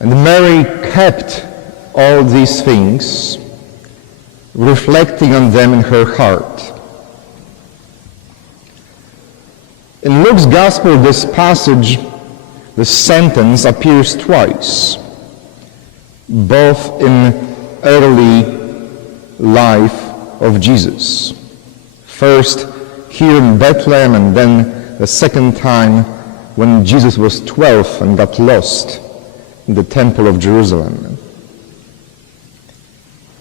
And Mary kept all these things, reflecting on them in her heart. In Luke's Gospel, this passage, this sentence appears twice, both in early life of Jesus. First here in Bethlehem, and then the second time when Jesus was 12 and got lost in the Temple of Jerusalem.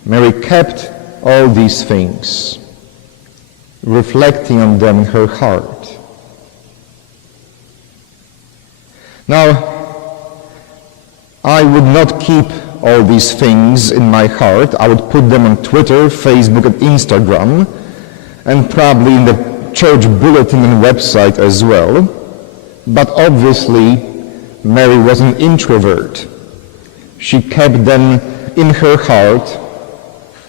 Mary kept all these things, reflecting on them in her heart. Now, I would not keep all these things in my heart. I would put them on Twitter, Facebook, and Instagram, and probably in the church bulletin and website as well. But obviously, Mary was an introvert. She kept them in her heart,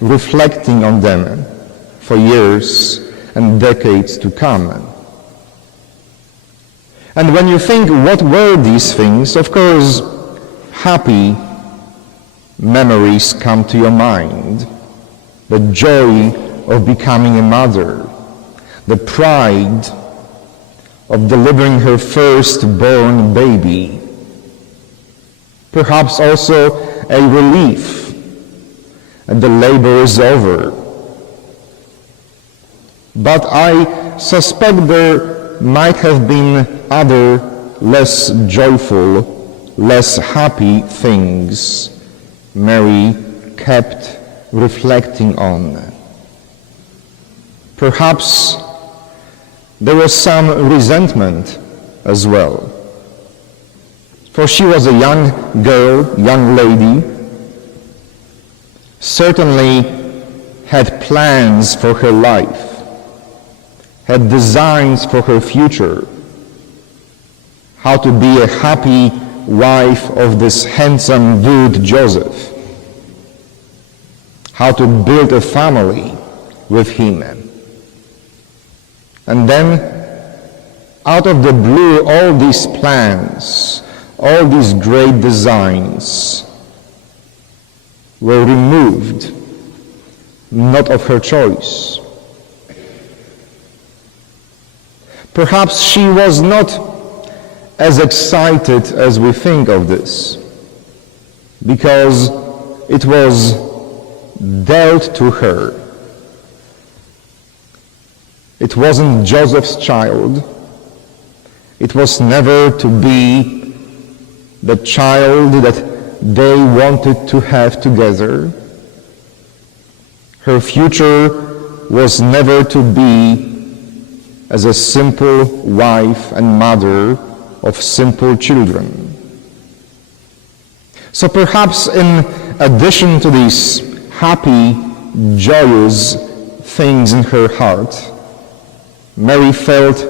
reflecting on them for years and decades to come. And when you think, what were these things? Of course, happy memories come to your mind. The joy of becoming a mother, the pride of delivering her firstborn baby, perhaps also a relief and the labor is over. But I suspect there might have been other less joyful, less happy things Mary kept reflecting on. Perhaps there was some resentment as well. For she was a young girl, young lady, certainly had plans for her life, had designs for her future, how to be a happy wife of this handsome dude Joseph, how to build a family with him. And then, out of the blue, all these plans, all these great designs were removed, not of her choice. Perhaps she was not as excited as we think of this, because it was dealt to her. It wasn't Joseph's child. It was never to be the child that they wanted to have together. Her future was never to be as a simple wife and mother of simple children. So perhaps in addition to these happy, joyous things in her heart, Mary felt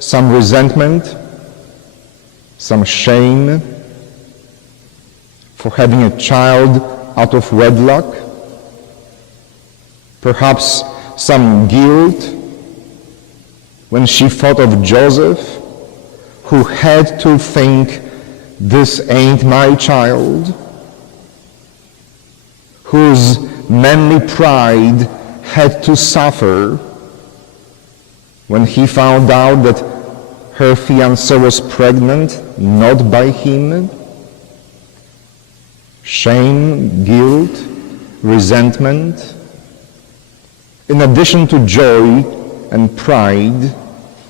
some resentment, some shame for having a child out of wedlock, perhaps some guilt when she thought of Joseph, who had to think, this ain't my child, whose manly pride had to suffer when he found out that her fiancée was pregnant, not by him. Shame, guilt, resentment, in addition to joy and pride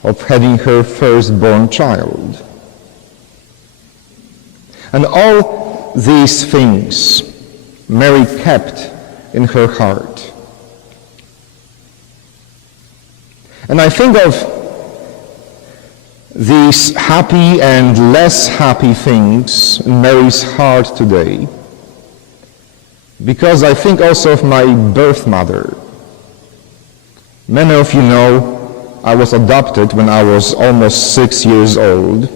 of having her firstborn child. And all these things Mary kept in her heart. And I think of these happy and less happy things in Mary's heart today, because I think also of my birth mother. Many of you know I was adopted when I was almost 6 years old.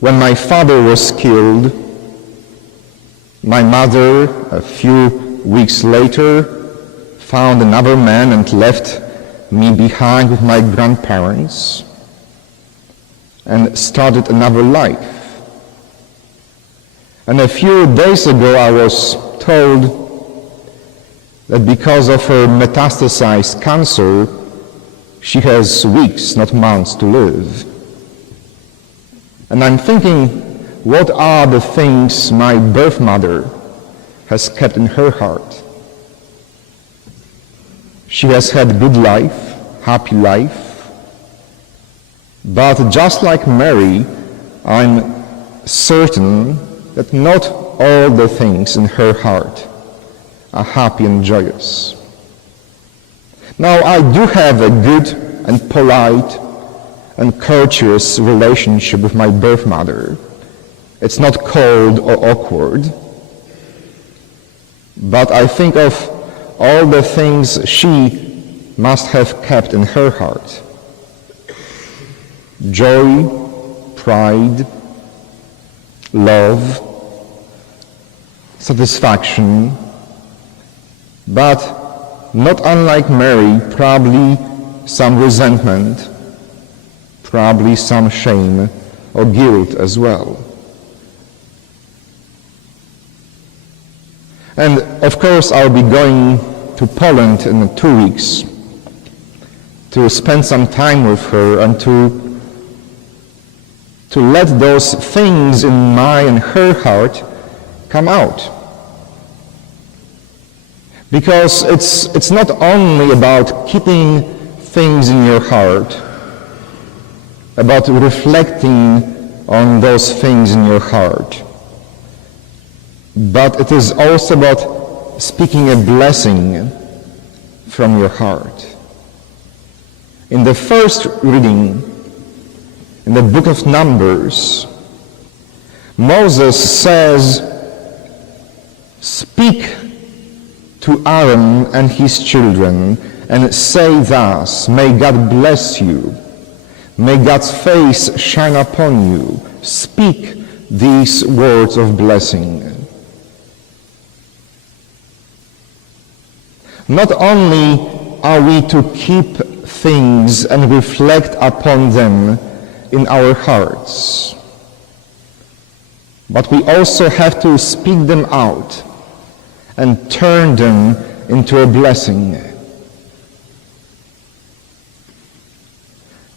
When my father was killed, my mother, a few weeks later, found another man and left me behind with my grandparents and started another life. And a few days ago I was told that because of her metastasized cancer, she has weeks, not months, to live. And I'm thinking, what are the things my birth mother has kept in her heart? She has had good life, happy life, but just like Mary, I'm certain that not all the things in her heart are happy and joyous. Now, I do have a good and polite and courteous relationship with my birth mother. It's not cold or awkward, but I think of all the things she must have kept in her heart. Joy, pride, love, satisfaction, but not unlike Mary, probably some resentment, probably some shame or guilt as well. And of course, I'll be going to Poland in 2 weeks to spend some time with her and to let those things in my and her heart come out. Because it's not only about keeping things in your heart, about reflecting on those things in your heart, but it is also about speaking a blessing from your heart. In the first reading, in the book of Numbers, Moses says, "Speak to Aaron and his children and say thus, may God bless you. May God's face shine upon you. Speak these words of blessing." Not only are we to keep things and reflect upon them in our hearts, but we also have to speak them out and turn them into a blessing.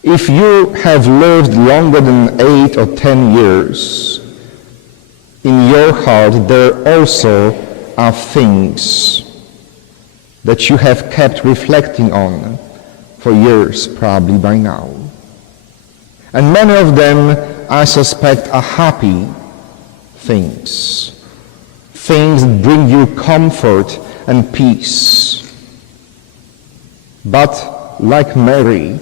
If you have lived longer than 8 or 10 years, in your heart there also are things that you have kept reflecting on for years, probably by now. And many of them, I suspect, are happy things. Things that bring you comfort and peace. But like Mary,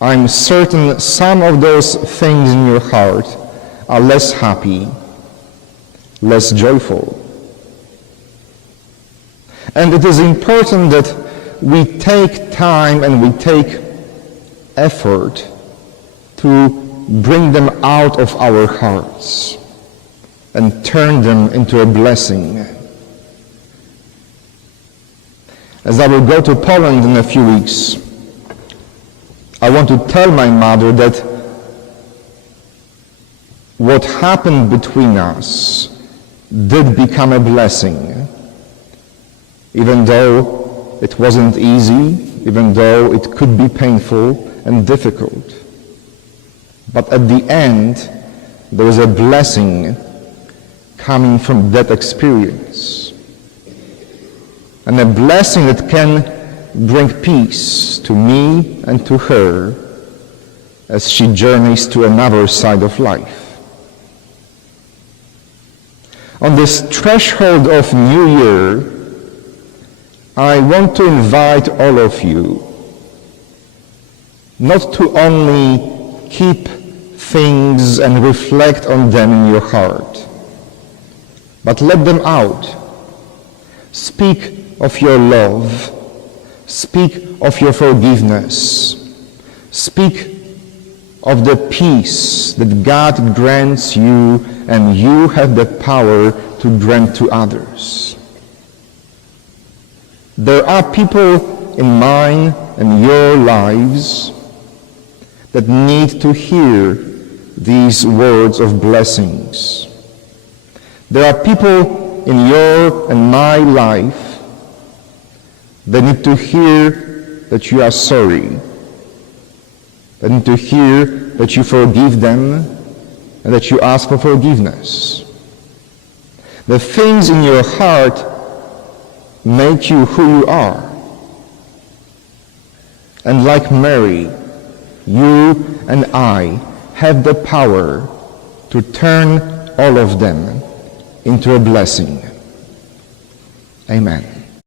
I'm certain some of those things in your heart are less happy, less joyful. And it is important that we take time and we take effort to bring them out of our hearts and turn them into a blessing. As I will go to Poland in a few weeks, I want to tell my mother that what happened between us did become a blessing, even though it wasn't easy, even though it could be painful and difficult. But at the end, there is a blessing coming from that experience. And a blessing that can bring peace to me and to her as she journeys to another side of life. On this threshold of New Year, I want to invite all of you not to only keep things and reflect on them in your heart, but let them out. Speak of your love. Speak of your forgiveness. Speak of the peace that God grants you and you have the power to grant to others. There are people in mine and your lives that need to hear these words of blessings. There are people in your and my life that need to hear that you are sorry. They need to hear that you forgive them and that you ask for forgiveness. The things in your heart make you who you are. And like Mary, you and I have the power to turn all of them into a blessing. Amen.